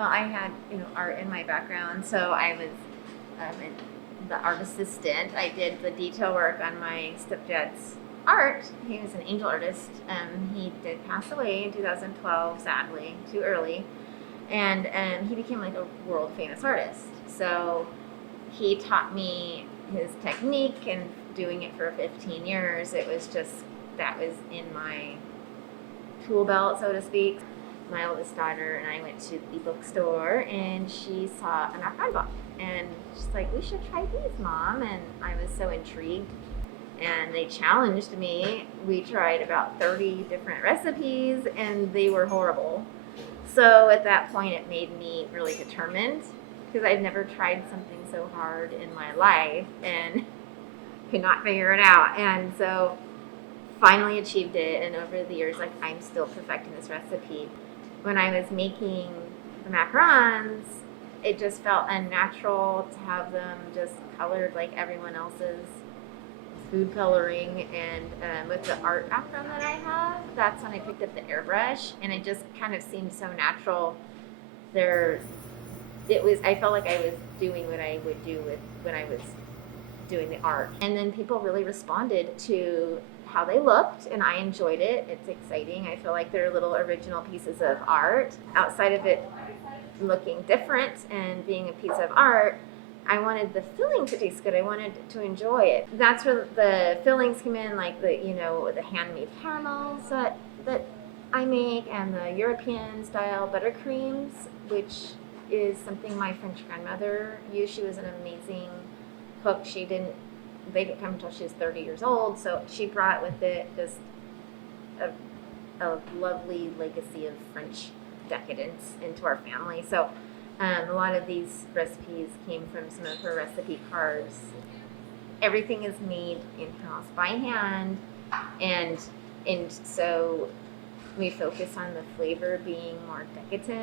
Well, I had art in my background, so I was the art assistant. I did the detail work on my stepdad's art. He was an angel artist. He did pass away in 2012, sadly, too early, and he became like a world famous artist. So he taught me his technique, and doing it for 15 years, it was just that was in my tool belt, so to speak. My oldest daughter and I went to the bookstore, and she saw a macaron book, and she's like, "We should try these, Mom." And I was so intrigued, and they challenged me. We tried about 30 different recipes, and they were horrible. So at that point, it made me really determined, because I'd never tried something so hard in my life and could not figure it out. And so finally achieved it, and over the years, like, I'm still perfecting this recipe. When I was making the macarons, it just felt unnatural to have them just colored like everyone else's food coloring. And with the art background that I have, that's when I picked up the airbrush, and it just kind of seemed so natural. There, I felt like I was doing what I would do with when I was doing the art. And then people really responded to how they looked, and I enjoyed it. It's exciting. I feel like they're little original pieces of art. Outside of it looking different and being a piece of art, I wanted the filling to taste good. I wanted to enjoy it. That's where the fillings come in, like the handmade caramels that I make, and the European style buttercreams, which is something my French grandmother used. She was an amazing cook. They didn't come until she was 30 years old, so she brought with it just a lovely legacy of French decadence into our family. So a lot of these recipes came from some of her recipe cards. Everything is made in-house by hand, and so we focus on the flavor being more decadent